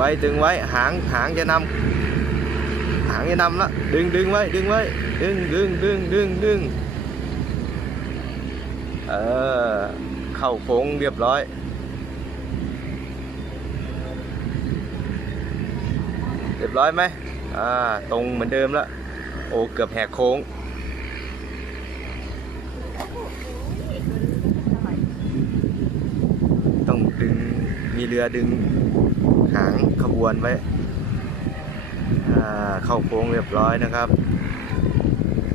ไว้หางจะนำละดึงไว้ดึงเข้าโค้งเรียบร้อยไหมตรงเหมือนเดิมละโอ้เกือบแหกโค้งต้องดึงมีเรือดึงหางขบวนไว้เข้าโค้งเรียบร้อยนะครับ